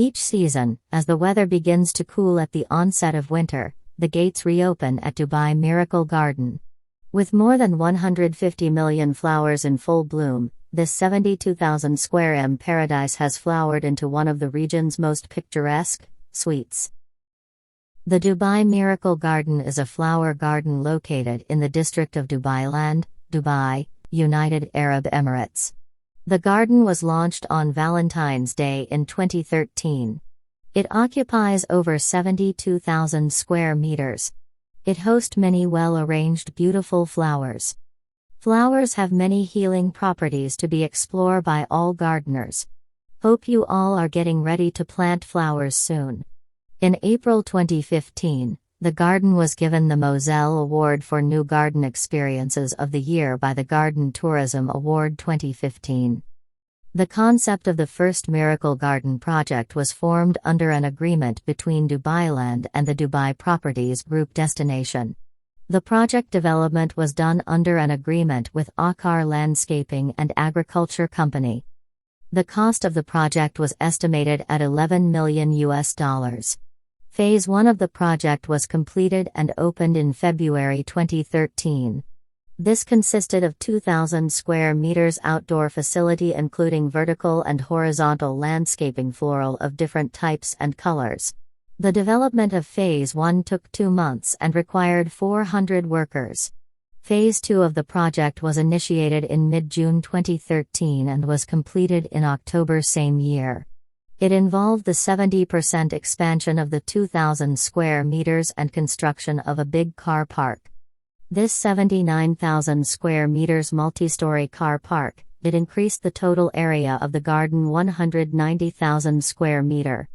Each season, as the weather begins to cool at the onset of winter, the gates reopen at Dubai Miracle Garden. With more than 150 million flowers in full bloom, this 72,000 square m paradise has flowered into one of the region's most picturesque suites. The Dubai Miracle Garden is a flower garden located in the district of Dubailand, Dubai, United Arab Emirates. The garden was launched on Valentine's Day in 2013. It occupies over 72,000 square meters. It hosts many well-arranged beautiful flowers. Flowers have many healing properties to be explored by all gardeners. Hope you all are getting ready to plant flowers soon. In April 2015, the garden was given the Moselle Award for New Garden Experiences of the Year by the Garden Tourism Award 2015. The concept of the first Miracle Garden project was formed under an agreement between Dubailand and the Dubai Properties Group Destination. The project development was done under an agreement with Akar Landscaping and Agriculture Company. The cost of the project was estimated at $11 million. Phase 1 of the project was completed and opened in February 2013. This consisted of 2,000 square meters outdoor facility including vertical and horizontal landscaping floral of different types and colors. The development of Phase 1 took 2 months and required 400 workers. Phase 2 of the project was initiated in mid-June 2013 and was completed in October same year. It involved the 70% expansion of the 2,000 square meters and construction of a big car park. This 79,000 square meters multi-story car park, it increased the total area of the garden 190,000 square meter.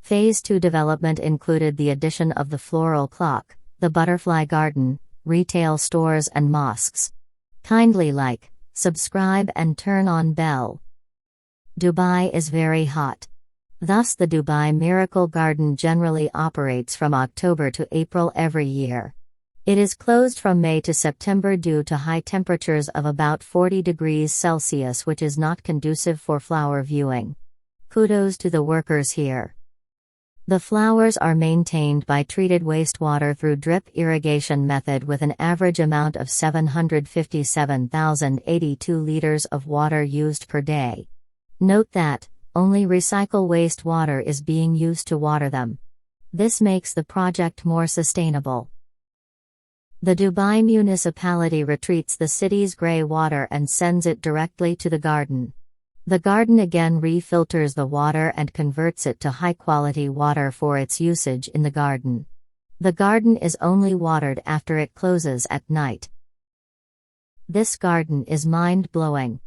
Phase 2 development included the addition of the floral clock, the butterfly garden, retail stores and mosques. Kindly like, subscribe and turn on bell. Dubai is very hot. Thus the Dubai Miracle Garden generally operates from October to April every year. It is closed from May to September due to high temperatures of about 40 degrees Celsius, which is not conducive for flower viewing. Kudos to the workers here. The flowers are maintained by treated wastewater through drip irrigation method with an average amount of 757,082 liters of water used per day. Note that only recycle wastewater is being used to water them. This makes the project more sustainable. The Dubai municipality retreats the city's grey water and sends it directly to the garden. The garden again refilters the water and converts it to high-quality water for its usage in the garden. The garden is only watered after it closes at night. This garden is mind-blowing.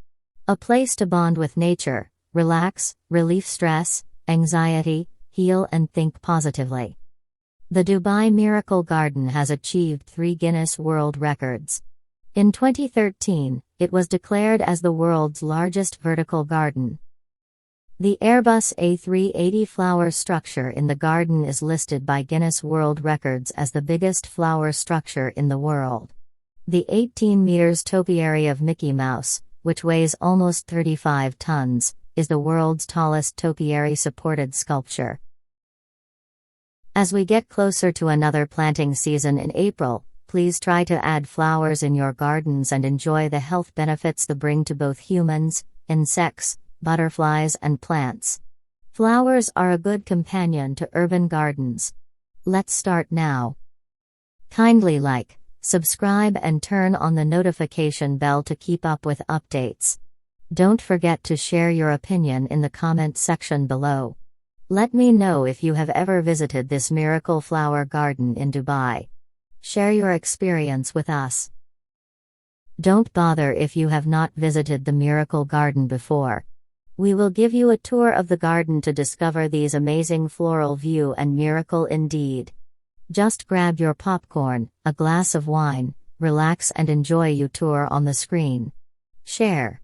A place to bond with nature, relax, relieve stress, anxiety, heal and think positively. The Dubai Miracle Garden has achieved 3 Guinness World Records. In 2013, it was declared as the world's largest vertical garden. The Airbus A380 flower structure in the garden is listed by Guinness World Records as the biggest flower structure in the world. The 18 meters topiary of Mickey Mouse, which weighs almost 35 tons, is the world's tallest topiary-supported sculpture. As we get closer to another planting season in April, please try to add flowers in your gardens and enjoy the health benefits they bring to both humans, insects, butterflies and plants. Flowers are a good companion to urban gardens. Let's start now. Kindly like, subscribe and turn on the notification bell to keep up with updates. Don't forget to share your opinion in the comment section below. Let me know if you have ever visited this miracle flower garden in Dubai. Share your experience with us. Don't bother if you have not visited the Miracle Garden before. We will give you a tour of the garden to discover these amazing floral view and miracle indeed. Just grab your popcorn, a glass of wine, relax and enjoy your tour on the screen. Share.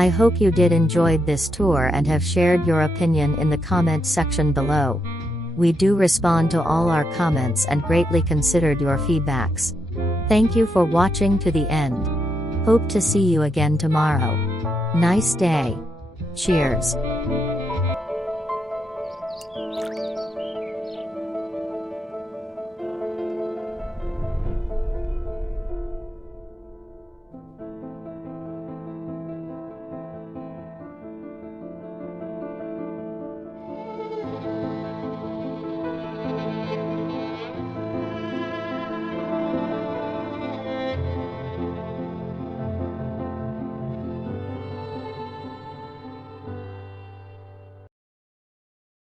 I hope you did enjoyed this tour and have shared your opinion in the comment section below. We do respond to all our comments and greatly considered your feedbacks. Thank you for watching to the end. Hope to see you again tomorrow. Nice day. Cheers.